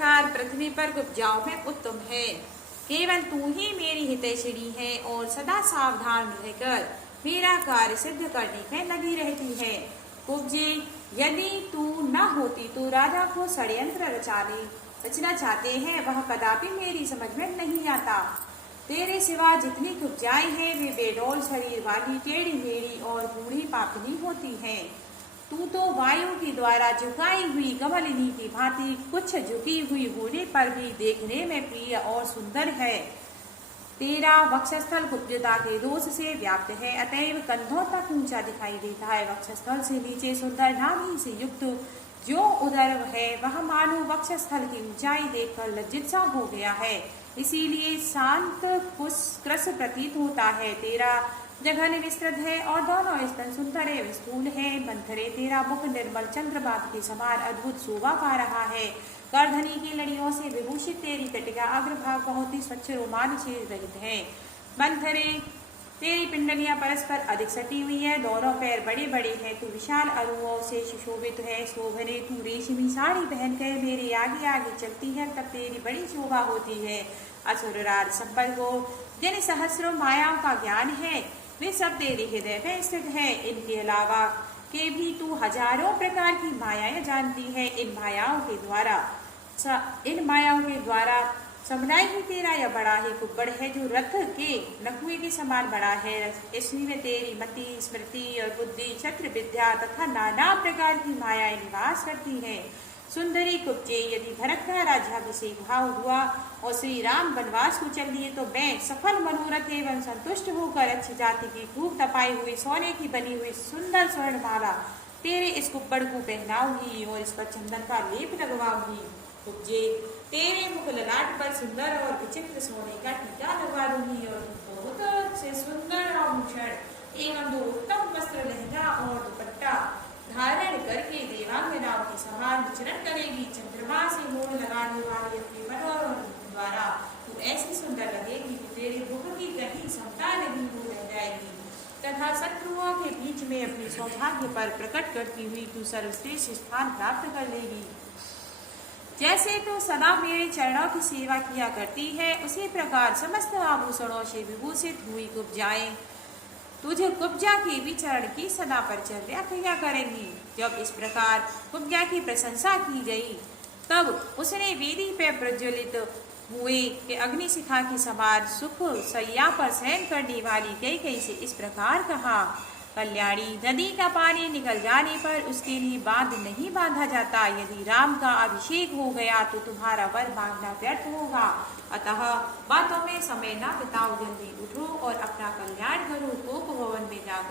प्रकार पृथ्वी पर उपजाऊ में उत्तम है। केवल तू ही मेरी हितैषिणी है और सदा सावधान रहकर मेरा कार्य सिद्ध करने में लगी रहती है। कुब्जे, यदि तू न होती तो राजा को षड्यंत्र रचना चाहते हैं, वह कदापि मेरी समझ में नहीं आता। तेरे सिवा जितनी कुब्जाएं हैं वे बेडौल शरीर वाली, टेढ़ी मेढ़ी और बूढ़ी पापनी होती हैं। तू तो वायु के द्वारा झुकाई हुई कमलिनी की भांति कुछ झुकी हुई होने पर भी देखने में प्रिय और सुंदर है। तेरा वक्षस्थल कुब्जता के दोष से व्याप्त है, अतएव कंधों तक ऊंचा दिखाई देता है। वक्षस्थल से नीचे सुंदर नाभि से युक्त जो उदर है वह मानो वक्षस्थल की ऊंचाई देखकर लज्जित सा हो गया है, इसीलिए शांत कृश प्रतीत होता है। तेरा जघन विस्तृत है और दोनों स्तन सुंदर एवं स्थूल है। मंथरे, तेरा मुख निर्मल चंद्रबात के समान अद्भुत शोभा पा रहा है। करधनी की लड़ियों से विभूषित तेरी तटिका अग्रभाग बहुत ही स्वच्छ रोमान से रहित है। मंथरे, तेरी पिंडलियां परस्पर अधिक सटी हुई है, दोनों पैर बड़े बड़े हैं, तू विशाल अरुओं से सुशोभित है। शोभने, तू रेशमी साड़ी पहनकर मेरे आगे आगे चलती है, तब तेरी बड़ी शोभा होती है। असुरराज संबल को जिन सहस्रों मायाओं का ज्ञान है वे सब तेरे हृदय में स्थित है। इनके अलावा के भी तू हजारों प्रकार की मायाएं जानती है। इन मायाओं के द्वारा समुदाय ही तेरा यह बड़ा ही कुब्बड़ है जो रथ के नकुए के समान बड़ा है। इसमें तेरी मति, स्मृति और बुद्धि, छत्र विद्या तथा नाना प्रकार की मायाएं निवास करती है। सुंदरी कुब्जे, यदि भरत का राज्याभिषेक भाव हुआ और श्री राम वनवास को चल दिए तो मैं सफल मनोरथ एवं संतुष्ट होकर अच्छी जाति की खूब तपाई हुई सोने की बनी हुई सुंदर स्वर्णमाला तेरे इस कुब्बड़ को पहनाऊंगी और इस पर चंदन का लेप लगवाऊंगी। कुब्जे, तेरे मुख ललाट पर सुंदर और विचित्र सोने का टीका लगवा दूंगी और बहुत से सुंदर आभूषण एवं दो उत्तम वस्त्र, लहंगा और दुपट्टा धारण करके देवांगनाओं के समान विचरण करेगी। चंद्रमा से मोड़ लगाने वाली अपने मनोरम द्वारा तू ऐसी सुंदर लगेगी कि तेरे मुख की कहीं समता नहीं हो रह जाएगी, तथा शत्रुओं के बीच में अपने सौभाग्य पर प्रकट करती हुई तू सर्वश्रेष्ठ स्थान प्राप्त कर लेगी। जैसे तू सदा मेरे चरणों की सेवा किया करती है, उसी प्रकार समस्त आभूषणों से विभूषित हुई कुब्जाएं तुझे कुब्जा के विचरण की सदा परिचर्या किया करेंगी। जब इस प्रकार कुब्जा की प्रशंसा की गई तब उसने वेदी पे प्रज्वलित हुए कि अग्निशिखा के समान सुख सैया पर शयन करने वाली कैकेयी से इस प्रकार कहा। कल्याणी, नदी का पानी निकल जाने पर उसके लिए बांध नहीं बांधा जाता। यदि राम का अभिषेक हो गया तो तुम्हारा वर मांगना व्यर्थ होगा, अतः बातों में समय न बिताओ, जल्दी उठो और अपना कल्याण करो। कोप भवन में जाकर